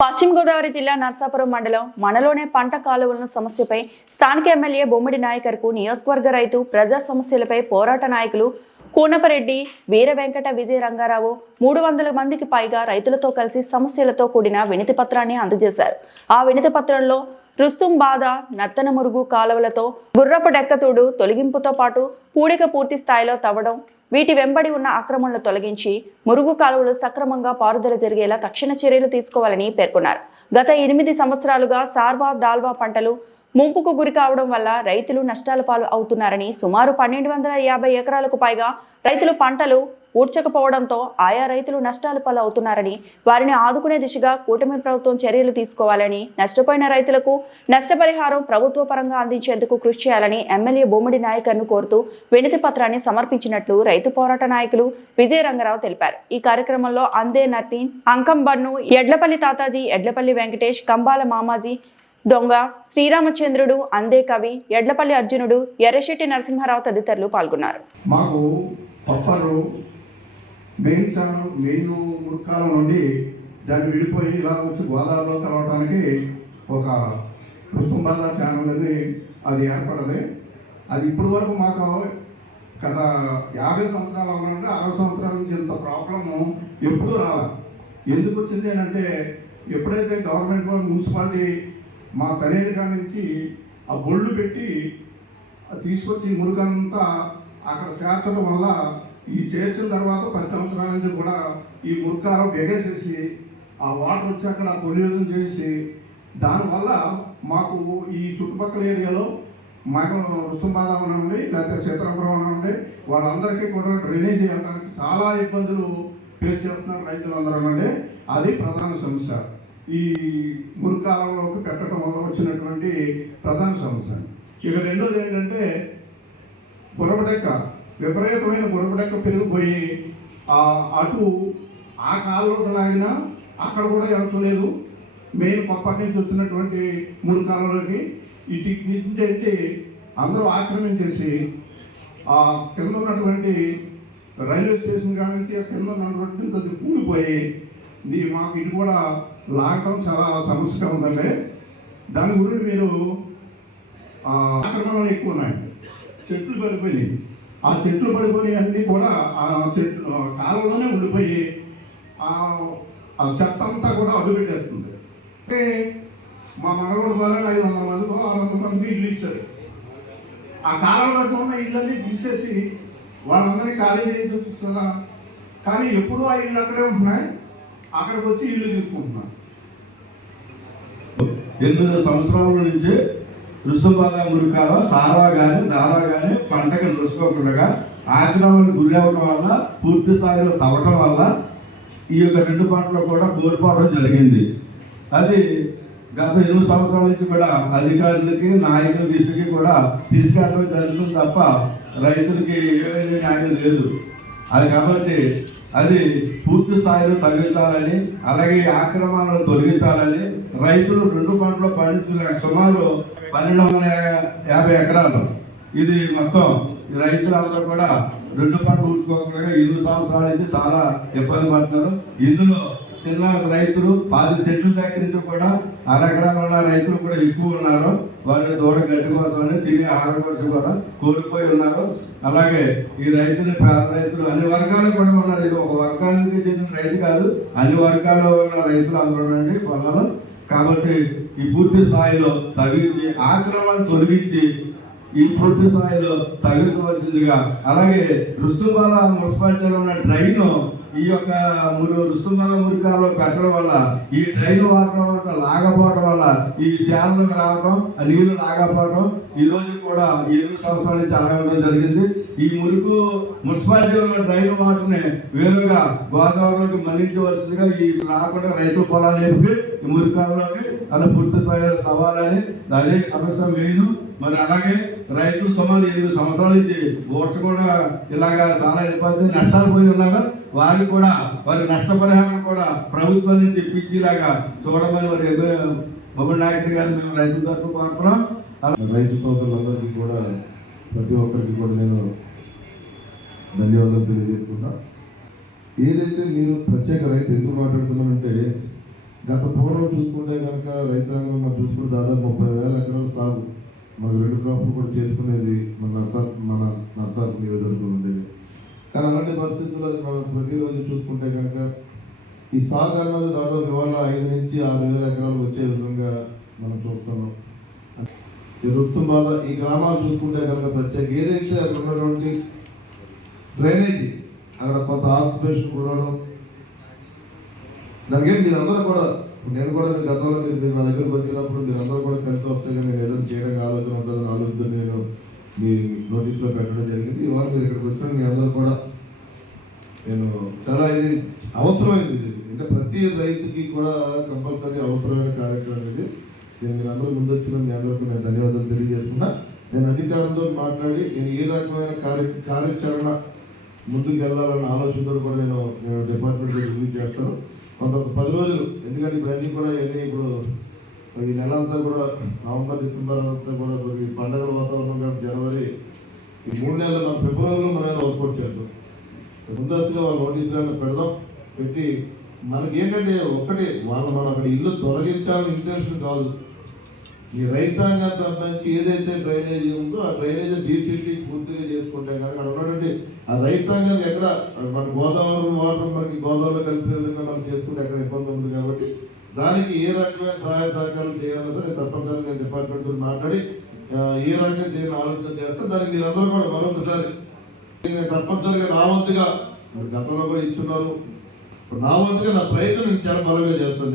పశ్చిమ గోదావరి జిల్లా నర్సాపురం మండలం మనలోనే పంట కాలువల సమస్యపై స్థానిక ఎమ్మెల్యే బొమ్మిడి నాయకర్కు నియోజకవర్గ రైతు ప్రజా సమస్యలపై పోరాట నాయకులు కూనపరెడ్డి వీర వెంకట విజయ రంగారావు మూడు వందల మందికి పైగా రైతులతో కలిసి సమస్యలతో కూడిన వినతి పత్రాన్ని అందజేశారు. ఆ వినతి పత్రంలో రుస్తుం బాధ నత్తన మురుగు కాలువలతో గుర్రపు డెక్కతోడు తొలగింపుతో పాటు పూడిక పూర్తి స్థాయిలో తవ్వడం వీటి వెంబడి ఉన్న ఆక్రమణలు తొలగించి మురుగు కాలువలు సక్రమంగా పారుదల జరిగేలా తక్షణ చర్యలు తీసుకోవాలని పేర్కొన్నారు. గత ఎనిమిది సంవత్సరాలుగా సార్వా దాల్వా పంటలు ముంపుకు గురి కావడం వల్ల రైతులు నష్టాల పాలు అవుతున్నారని సుమారు పన్నెండు వందల యాభై ఎకరాలకు పైగా రైతులు పంటలు ఊడ్చకపోవడంతో ఆయా రైతులు నష్టాల పాలు అవుతున్నారని వారిని ఆదుకునే దిశగా కూటమి ప్రభుత్వం చర్యలు తీసుకోవాలని నష్టపోయిన రైతులకు నష్టపరిహారం ప్రభుత్వ పరంగా అందించేందుకు కృషి చేయాలని ఎమ్మెల్యే బొమ్మిడి నాయకర్ను కోరుతూ వినతి పత్రాన్ని సమర్పించినట్లు రైతు పోరాట నాయకులు విజయ రంగరావు తెలిపారు. ఈ కార్యక్రమంలో అందే నర్టీన్ అంకంబన్ను ఎడ్లపల్లి తాతాజీ ఎడ్లపల్లి వెంకటేష్ కంబాల మామాజీ దొంగ శ్రీరామచంద్రుడు అందే కవి ఎడ్లపల్లి అర్జునుడు ఎర్రశెట్టి నరసింహారావు తదితరులు పాల్గొన్నారు. మాకు పప్పలు మెయిన్ ఛానల్ మెయిన్ మురికాలం నుండి దాన్ని విడిపోయి ఇలా వచ్చి గోదావరిలో కలవడానికి ఒక రుస్తుంబాల ఛానల్ అని అది ఏర్పడది అది ఇప్పటి వరకు మాకు గత యాభై సంవత్సరాలు అవునంటే అరవై సంవత్సరాల నుంచి ఇంత ప్రాబ్లము ఎప్పుడూ రాల. ఎందుకు వచ్చింది అని అంటే ఎప్పుడైతే గవర్నమెంట్ వాళ్ళు మున్సిపాలిటీ మా కనేరు నుంచి ఆ బొళ్ళు పెట్టి అది తీసుకొచ్చి మురుగంతా అక్కడ చేర్చడం వల్ల ఈ చేర్చిన తర్వాత పది సంవత్సరాల నుంచి కూడా ఈ మురుకారం ఎగేసేసి ఆ వాటర్ వచ్చి అక్కడ పొల్యూషన్ చేసి దానివల్ల మాకు ఈ చుట్టుపక్కల ఏరియాలో మాకు రుస్తుంబాద ఉండి లేకపోతే చిత్రపురం ఉండి వాళ్ళందరికీ కూడా డ్రైనేజ్ చేయడానికి చాలా ఇబ్బందులు ఫేస్ చేస్తున్నారు రైతులందరూ అండి అది ప్రధాన సమస్య. ఈ మురికాలంలోకి పెట్టడం వల్ల వచ్చినటువంటి ప్రధాన సమస్య. ఇక రెండోది ఏంటంటే బురబడెక్క విపరీతమైన బురబడెక్క పెరిగిపోయి అటు ఆ కాలంలోకి లాగినా అక్కడ కూడా వెళ్ళట్లేదు మెయిన్ పప్పటి నుంచి వచ్చినటువంటి మూడు కాలంలోకి ఇటు నుంచి అయితే అందరూ ఆక్రమించేసి ఆ కింద ఉన్నటువంటి రైల్వే స్టేషన్ కాడ నుంచి ఆ కింద ఉన్నటువంటి అది కూలిపోయి ఇది మాకు ఇది కూడా లాగడం చాలా సమస్యగా ఉందండి దాని గురించి మీరు ఆ, ఆక్రమణలు ఎక్కువ ఉన్నాయి. చెట్లు పడిపోయినాయి. ఆ చెట్లు పడిపోయి అన్నీ కూడా ఆ చెట్లు కాలంలోనే ఉండిపోయి ఆ చెత్త అంతా కూడా అడ్డు పెట్టేస్తుంది. అంటే మా మనగోడు ద్వారా ఐదు వందల మందికి ఆరు వందల మందికి ఇల్లు ఇచ్చారు. ఆ కాలంలో ఉన్న ఇళ్ళన్నీ తీసేసి వాళ్ళందరినీ ఖాళీ చేయించవచ్చు కదా. కానీ ఎప్పుడూ ఆ ఇళ్ళు అక్కడే ఉంటున్నాయి. అక్కడికి వచ్చి ఇల్లు తీసుకుంటున్నారు ఎనిమిది సంవత్సరాల నుంచి రుస్తుబాద మృగాల సారా కానీ దారా కానీ పంటకు నడుచుకోకుండా ఆక్రమణకు గురి అవ్వడం వల్ల పూర్తి స్థాయిలో తవ్వటం వల్ల ఈ యొక్క రెండు పంటలు కూడా కోల్పోవడం జరిగింది. అది గత ఎనిమిది సంవత్సరాల నుంచి కూడా అధికారులకి నాయకుల దృష్టికి కూడా తీసుకెళ్ళడం జరుగుతుంది తప్ప రైతులకి ఏ న్యాయం లేదు. అది కాబట్టి అది పూర్తి స్థాయిలో తగ్గించాలని అలాగే ఆక్రమాలను ఆక్రమణలు తొలగించాలని రైతులు రెండు పంటలు పండించిన సుమారు పన్నెండు వందల యాభై ఎకరాలు. ఇది మొత్తం రైతులందరూ కూడా రెండు పంటలు ఉంచుకోకుండా ఎనిమిది సంవత్సరాల నుంచి చాలా ఇబ్బంది పడుతున్నారు. ఇందులో చిన్న రైతులు పది చెట్లు దగ్గర నుంచి కూడా అరెకరాలు ఉన్న రైతులు కూడా ఎక్కువ ఉన్నారు. వాళ్ళు దూడ గడ్డి కోసమని తిని ఆహారం కోసం కూడా కోల్పోయి ఉన్నారు. అలాగే ఈ రైతులు పేద రైతులు అన్ని వర్గాలు కూడా ఉన్నారు. ఇది ఒక వర్గానికి చెందిన రైతు కాదు. అన్ని వర్గాల్లో ఉన్న రైతులు అందరూ ఉండండి పొలాలు కాబట్టి ఈ పూర్తి స్థాయిలో తగ్గించి ఆక్రమణ తొలగించి ఈ పూర్తి స్థాయిలో తగ్గించవలసిందిగా అలాగే రుస్తుబాల మున్సిపాలిటీలో ఉన్న డ్రైన్ ఈ యొక్క మురు రుస్తుబాల మురికాల్లో పెట్టడం వల్ల ఈ ట్రైన్ వాడటం వల్ల లాగపోవడం వల్ల ఈ శాలకు రావడం ఆ నీళ్ళు లాగపోవడం ఈ రోజు కూడా ఏడు ఎనిమిది సంవత్సరాల నుంచి అలా జరిగింది. ఈ మురుకు మున్సిపాలిటీలో ఉన్న వాటిని వాటర్ని వేరుగా గోదావరిలోకి మళ్ళించవలసిందిగా ఈ రాకుండా రైతుల పొలాలు చెప్పి ఈ మురికాల్లోకి అలా పూర్తి తవ్వాలని అదే సమస్య మెయిన్. మరి అలాగే రైతులు సుమారు ఎనిమిది సంవత్సరాల నుంచి ఓట్స్ కూడా ఇలాగా చాలా ఇబ్బంది నష్టాలు పోయి ఉన్నారు. వారికి కూడా వారి నష్టపరిహారం కూడా ప్రభుత్వం నుంచి ఇప్పించేలాగా చూడమని వారి బొమ్మల నాయకుడి గారు మేము రైతుల తరఫున కోరుతున్నాం. రైతు సోదరులందరికీ కూడా ప్రతి ఒక్కరికి కూడా నేను ధన్యవాదాలు తెలియజేస్తున్నా. ఏదైతే మీరు ప్రత్యేక రైతు ఎందుకు మాట్లాడుతున్నానంటే గత పూర్వం చూసుకుంటే కనుక రైతాంగం చూసుకుంటే దాదాపు ముప్పై వేల ఎకరాలు సాగు క్రాప్లు చేసుకునేది మన నర్సార్ మన నర్సార్ నియోజకవర్గం ఉండేది. కానీ అలాంటి పరిస్థితుల్లో మనం ప్రతిరోజు చూసుకుంటే కనుక ఈ సాగు అన్నది దాదాపు ఇవాళ ఐదు నుంచి ఆరు వేల ఎకరాలు వచ్చే విధంగా మనం చూస్తున్నాం. ఈ రుస్తుంబాద ఈ గ్రామాలు చూసుకుంటే కనుక ప్రత్యేక ఏదైతే అక్కడ ఉన్నటువంటి డ్రైనేజీ అక్కడ కొంత ఆక్యుపేషన్ కూడా దానికి మీరు అందరూ కూడా నేను కూడా మీ గతంలో మీరు మీరు నా దగ్గరకు వచ్చినప్పుడు మీరు అందరూ కూడా కలిసి వస్తే నేను ఏదో చేయడానికి ఆలోచన ఉంటుందని ఆలోచన నేను మీ నోటీస్లో పెట్టడం జరిగింది. ఇవాళ మీరు ఇక్కడికి వచ్చిన మీ అందరూ కూడా నేను చాలా ఇది అవసరమైంది ఇది. అంటే ప్రతి రైతుకి కూడా కంపల్సరీ అవసరమైన కార్యక్రమం ఇది. నేను మీరు అందరూ ముందు వచ్చిన మీ అందరికీ నేను ధన్యవాదాలు తెలియజేస్తున్నా. నేను అధికారంతో మాట్లాడి నేను ఏ రకమైన కార్య కార్యాచరణ ముందుకు వెళ్ళాలన్న ఆలోచనతో కూడా నేను డిపార్ట్మెంట్ రివ్యూ చేస్తాను. కొంత పది రోజులు. ఎందుకంటే ఇవన్నీ కూడా వెళ్ళి ఇప్పుడు ఈ నెల అంతా కూడా నవంబర్ డిసెంబర్ అంతా కూడా ఈ పండగల వాతావరణం కాబట్టి జనవరి ఈ మూడు నెలలు మన ఫిబ్రవరిలో మనం వర్కౌట్ చేద్దాం ముందస్తుగా వాళ్ళు నోటీసులను పెడదాం. పెట్టి మనకి ఏంటంటే ఒకటి వాళ్ళు మనం అక్కడ ఇల్లు తొలగించాలని ఇంటెన్షన్ కాదు. ఈ రైతాంగం సంబంధించి ఏదైతే డ్రైనేజీ ఉందో ఆ డ్రైనేజీ డీసీటీ పూర్తిగా చేసుకుంటే కనుక అక్కడ ఉన్నటువంటి ఆ రైతాంగం ఎక్కడ మన గోదావరి వాటర్ మనకి గోదావరిలో కలిపి విధంగా మనం చేసుకుంటే ఎక్కడ ఇబ్బంది ఉంది కాబట్టి దానికి ఏ రకమైన సహాయ సహకారం చేయాలో సరే తప్పనిసరిగా నేను డిపార్ట్మెంట్తో మాట్లాడి ఏ రకంగా చేయని ఆలోచన చేస్తే దానికి మీరందరూ అందరూ కూడా మరొకసారి నేను తప్పనిసరిగా నా వంతుగా గతంలో కూడా ఇచ్చున్నారు. ఇప్పుడు నా వంతుగా నా ప్రయత్నం నేను చాలా బలంగా చేస్తాను.